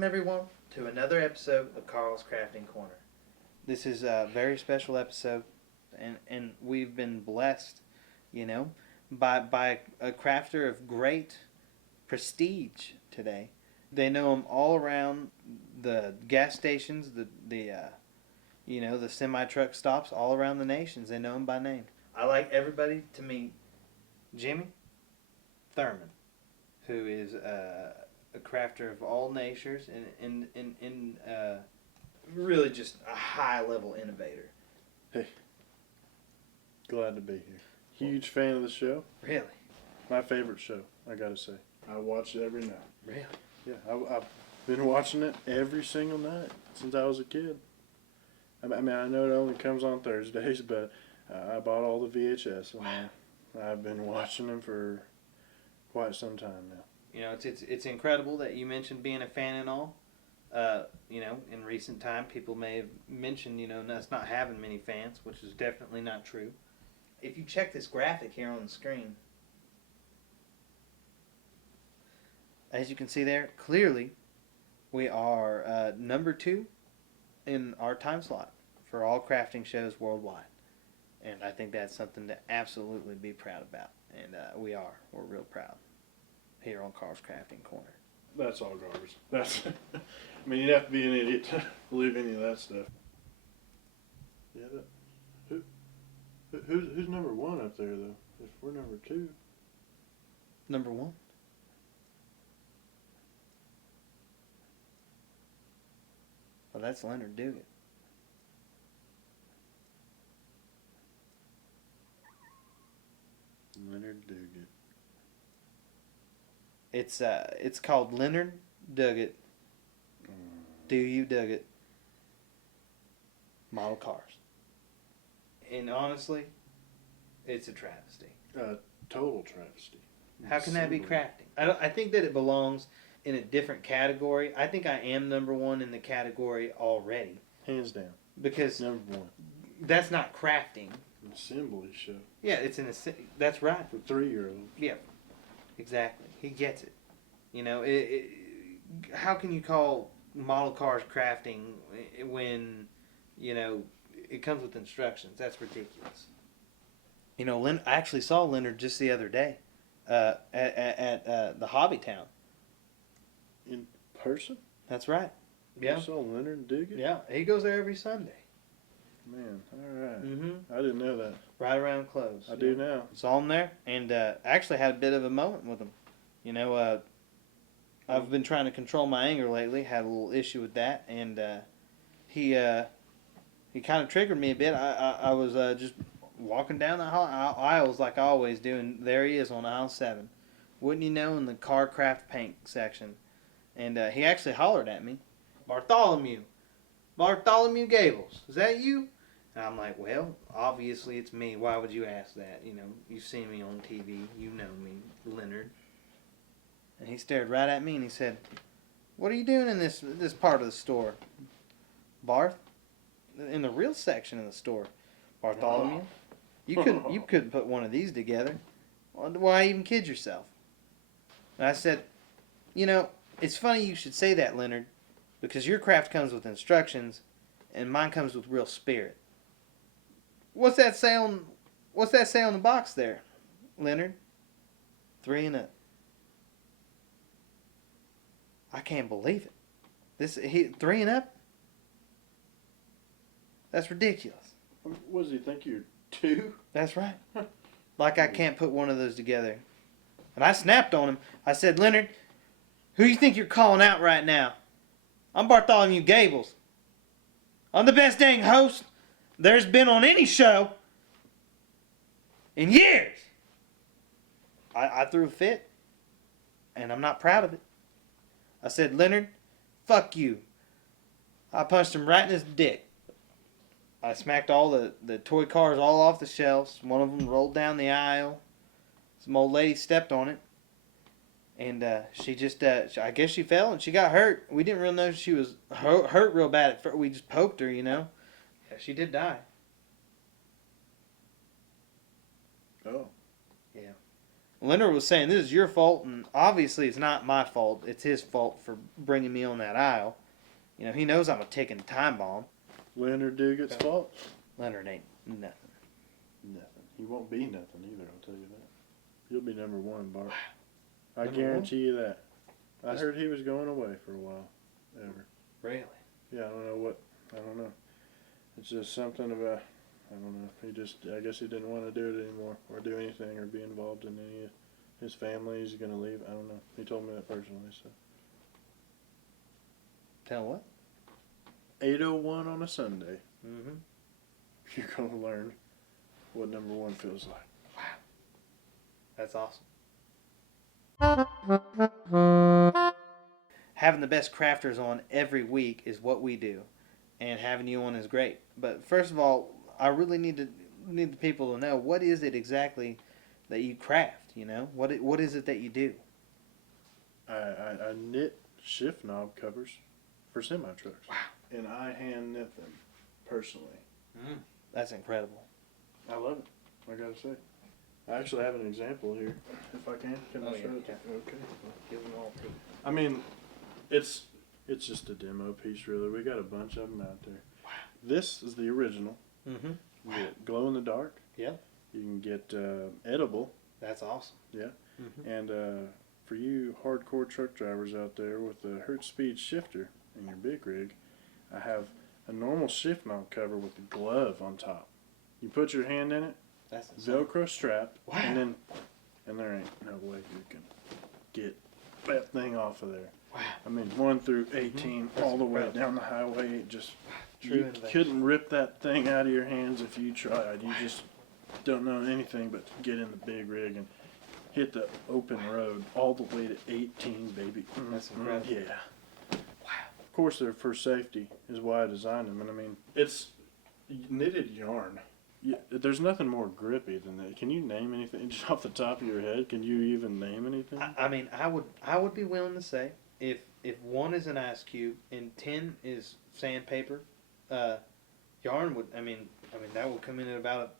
Welcome, everyone, to another episode of Carl's Crafting Corner. This is a very special episode, and we've been blessed, by a crafter of great prestige today. They know him all around the gas stations, the semi-truck stops all around the nations. They know him by name. I like everybody to meet Jimmy Therman, who is a crafter of all natures and really just a high-level innovator. Hey, glad to be here. Huge fan of the show. Really? My favorite show, I gotta say. I watch it every night. Really? Yeah, I've been watching it every single night since I was a kid. I mean, I know it only comes on Thursdays, but I bought all the VHS, and I've been watching them for quite some time now. You know, it's incredible that you mentioned being a fan and all. In recent time, people may have mentioned, us not having many fans, which is definitely not true. If you check this graphic here on the screen, as you can see there, clearly we are number 2 in our time slot for all crafting shows worldwide. And I think that's something to absolutely be proud about. And we're real proud here on Carl's Crafting Corner. That's all garbage. I mean, you'd have to be an idiot to believe any of that stuff. Yeah, who's number 1 up there, though? If we're number 2. Number 1? Well, that's Leonard Dugan. Leonard Dugan. It's called Leonard Dugan. Do you dug it? Model cars. And honestly, it's a travesty. Total travesty. How can that be crafting? I think that it belongs in a different category. I think I am number 1 in the category already. Hands down. Because number 1. That's not crafting. An assembly show. Yeah, that's right. For 3-year-olds. Yeah, exactly. He gets it. How can you call model cars crafting when, it comes with instructions? That's ridiculous. I actually saw Leonard just the other day at the Hobby Town. In person? That's right. Yeah. You saw Leonard Dugan? Yeah, he goes there every Sunday. Man, all right. Mm-hmm. I didn't know that. Right around close. I do now. Saw him there, and actually had a bit of a moment with him. I've been trying to control my anger lately. Had a little issue with that, and he kind of triggered me a bit. I was just walking down the aisles like I always do, and there he is on aisle 7. Wouldn't you know, in the car craft paint section. And he actually hollered at me, Bartholomew Gables, is that you? And I'm like, well, obviously it's me. Why would you ask that? You've seen me on TV. You know me, Leonard. And he stared right at me and he said, what are you doing in this part of the store? Barth? In the real section of the store. Bartholomew? You couldn't put one of these together. Why even kid yourself? And I said, it's funny you should say that, Leonard, because your craft comes with instructions and mine comes with real spirit. What's that say on the box there, Leonard? 3 and up. I can't believe it. 3 and up? That's ridiculous. What does he think you're 2? That's right. Like I can't put one of those together. And I snapped on him. I said, Leonard, who you think you're calling out right now? I'm Bartholomew Gables. I'm the best dang host there's been on any show in years. I threw a fit, and I'm not proud of it. I said, Leonard, fuck you. I punched him right in his dick. I smacked all the toy cars all off the shelves. One of them rolled down the aisle. Some old lady stepped on it. And she just, I guess she fell and she got hurt. We didn't really know she was hurt real bad at first. We just poked her, Yeah, she did die. Oh. Yeah. Leonard was saying this is your fault, and obviously it's not my fault. It's his fault for bringing me on that aisle. You know, he knows I'm a ticking time bomb. Leonard Dugan's fault? Leonard ain't nothing. Nothing. He won't be nothing either, I'll tell you that. He'll be number one, Bart. I Number guarantee you that. I heard he was going away for a while. Ever. Really? Yeah, I don't know. It's just something about, I don't know. I guess he didn't want to do it anymore, or do anything, or be involved in any of his family. He's going to leave. I don't know. He told me that personally, so. Tell what? 8:01 on a Sunday. Mm-hmm. You're going to learn what number one feels like. Wow. That's awesome. Having the best crafters on every week is what we do, and having you on is great. But first of all, I really need the people to know, what is it exactly that you craft? You know, what is it that you do? I knit shift knob covers for semi trucks. Wow. And I hand knit them personally. That's incredible. I love it, I gotta say. I actually have an example here, if I can. Can I show it? Yeah. Okay. Give them all to you. I mean, it's just a demo piece, really. We got a bunch of them out there. Wow. This is the original. Mm-hmm. You get glow in the dark. Yeah. You can get edible. That's awesome. Yeah. Mm-hmm. And for you hardcore truck drivers out there with the Hertz Speed shifter in your big rig, I have a normal shift knob cover with a glove on top. You put your hand in it, That's insane. Velcro strap, Wow. and there ain't no way you can get that thing off of there. Wow. I mean, 1 through 18, That's all the way incredible. down the highway. It just True you innovation. couldn't rip that thing out of your hands if you tried. You just don't know anything but to get in the big rig and hit the open road all the way to 18, baby. That's incredible. Yeah. Wow. Of course, they're for safety is why I designed them, and I mean it's knitted yarn. Yeah, there's nothing more grippy than that. Can you name anything just off the top of your head? Can you even name anything? I mean, I would be willing to say if 1 is an ice cube and 10 is sandpaper, yarn would. I mean that would come in at about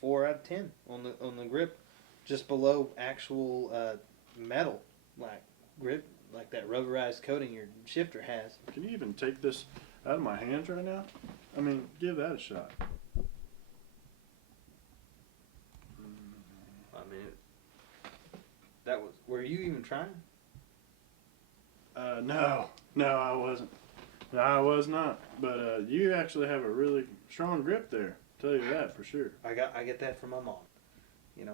4 out of 10 on the grip, just below actual metal like grip, like that rubberized coating your shifter has. Can you even take this out of my hands right now? I mean, give that a shot. I mean, that was. Were you even trying? No, I wasn't. No, I was not. But you actually have a really strong grip there. Tell you that for sure. I get that from my mom.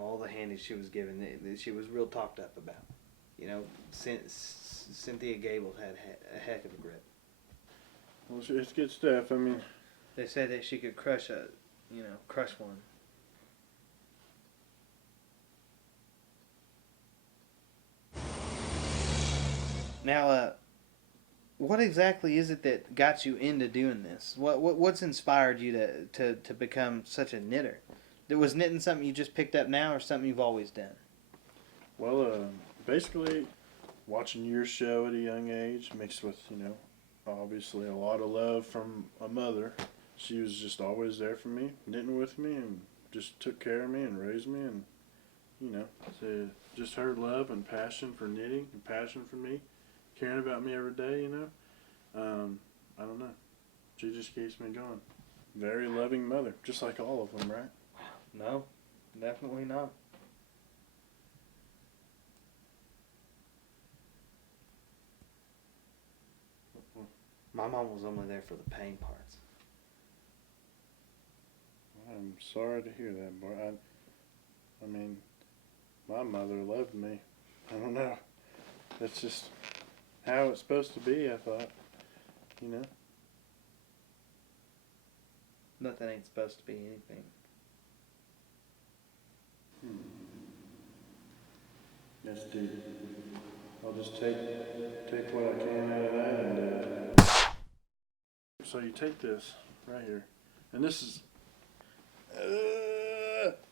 All the handies she was given, that she was real talked up about. Cynthia Gables had a heck of a grip. Well, it's good stuff. I mean, They said that she could crush one. Now, what exactly is it that got you into doing this? What's inspired you to become such a knitter? Was knitting something you just picked up now, or something you've always done? well, basically, watching your show at a young age, mixed with obviously a lot of love from a mother. She was just always there for me, knitting with me, and just took care of me and raised me, and so just her love and passion for knitting and passion for me, caring about me every day. I don't know. She just keeps me going. Very loving mother, just like all of them, right? No, definitely not. My mom was only there for the pain parts. I'm sorry to hear that, boy. I mean, my mother loved me. I don't know. That's just how it's supposed to be, I thought. Nothing ain't supposed to be anything. Yes, dude. I'll just take what I can out of that, and so you take this right here, and this is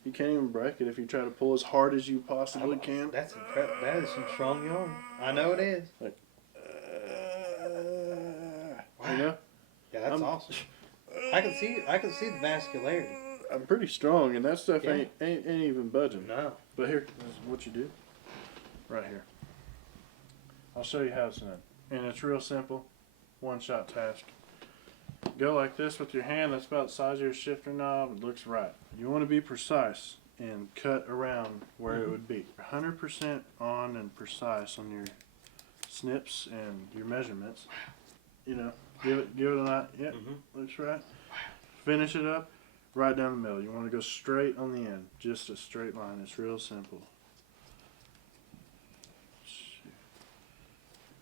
you can't even break it if you try to pull as hard as you possibly can. That's incredible. That is some strong yarn. I know it is. Like, Wow. Yeah, that's awesome. I can see the vascularity. I'm pretty strong, and that stuff Yeah. ain't even budging. No. But here, this is what you do. Right here. I'll show you how it's done. And it's real simple. One-shot task. Go like this with your hand. That's about the size of your shifter knob. It looks right. You want to be precise and cut around where it would be. 100% on and precise on your snips and your measurements. You know, give it a night. Yep, looks right. Finish it up right down the middle. You want to go straight on the end. Just a straight line. It's real simple.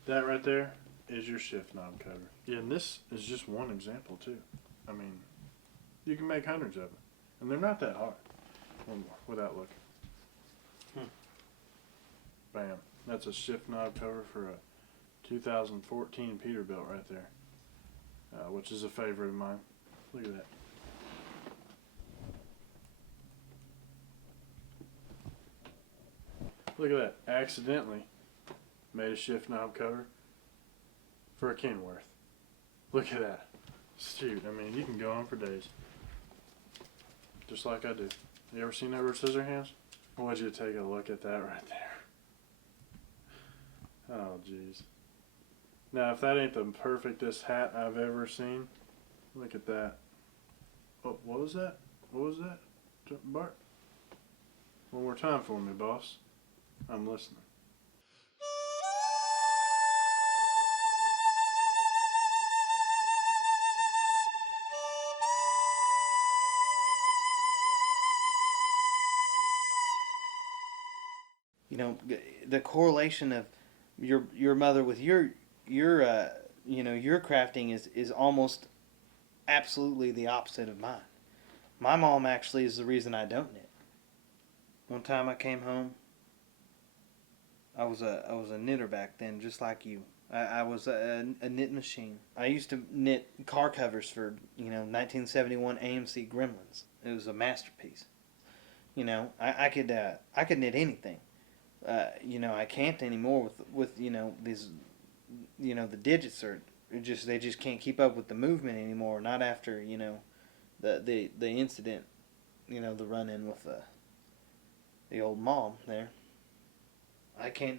That right there is your shift knob cover. Yeah, and this is just one example too. I mean, you can make hundreds of them, and they're not that hard. One more, without looking. Bam. That's a shift knob cover for a 2014 Peterbilt right there, which is a favorite of mine. Look at that. Look at that. Accidentally made a shift knob cover for a Kenworth. Look at that. Shoot, I mean, you can go on for days. Just like I do. You ever seen Edward Scissorhands? I want you to take a look at that right there. Oh, jeez. Now, if that ain't the perfectest hat I've ever seen, look at that. Oh, what was that? What was that? Bart? One more time for me, boss. I'm listening. You know, the correlation of your mother with your your crafting is almost absolutely the opposite of mine. My mom actually is the reason I don't knit. One time I came home, I was a knitter back then, just like you. I was a knit machine. I used to knit car covers for 1971 AMC Gremlins. It was a masterpiece. I could knit anything. I can't anymore with these the digits are they just can't keep up with the movement anymore. Not after the incident, the run in with the old mom there. I can't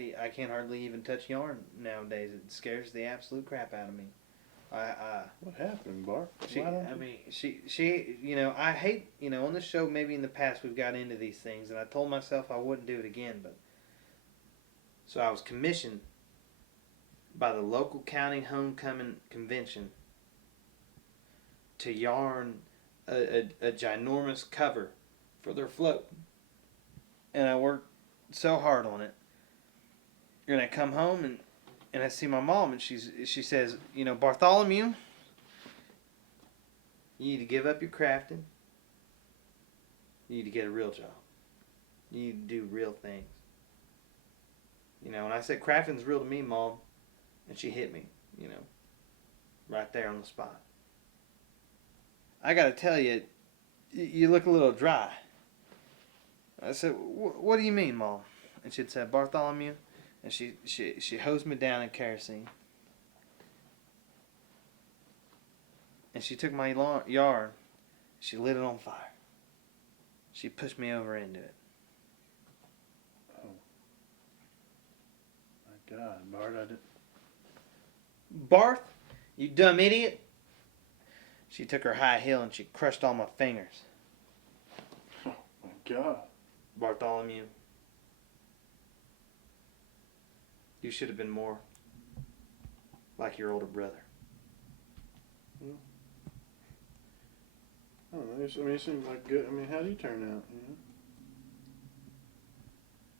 hardly even touch yarn nowadays. It scares the absolute crap out of me. What happened, Bart? She I hate on this show, maybe in the past we've got into these things, and I told myself I wouldn't do it again, but so I was commissioned by the local county homecoming convention to yarn a ginormous cover for their float, and I worked so hard on it. And I come home and I see my mom, and she says, Bartholomew, you need to give up your crafting. You need to get a real job. You need to do real things. And I said, crafting's real to me, Mom. And she hit me, right there on the spot. I got to tell you, you look a little dry. I said, what do you mean, Mom? And she'd said, Bartholomew. And she hosed me down in kerosene. And she took my yarn. She lit it on fire. She pushed me over into it. Oh. My God, Bart, I didn't... Barth, you dumb idiot. She took her high heel and she crushed all my fingers. Oh, my God. Bartholomew, you should have been more like your older brother. I don't know. I mean, it seems like good. I mean, how did he turn out?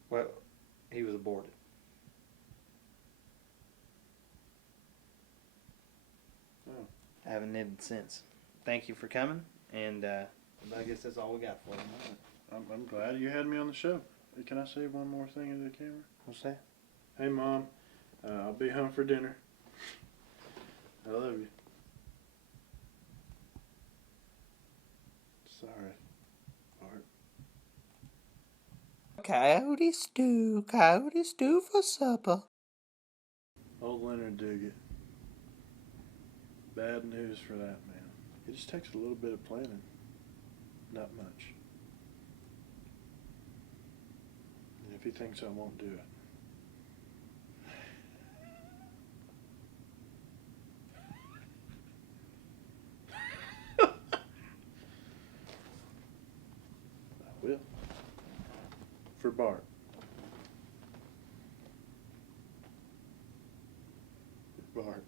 Well, he was aborted. Oh. I haven't knitted since. Thank you for coming, and I guess that's all we got for you. I'm glad you had me on the show. Can I say one more thing into the camera? What's that? Hey, Mom, I'll be home for dinner. I love you. Sorry, Bart. Coyote stew for supper. Old Leonard Dugan. Bad news for that man. It just takes a little bit of planning. Not much. if he thinks I won't do it. I will. For Bart. For Bart.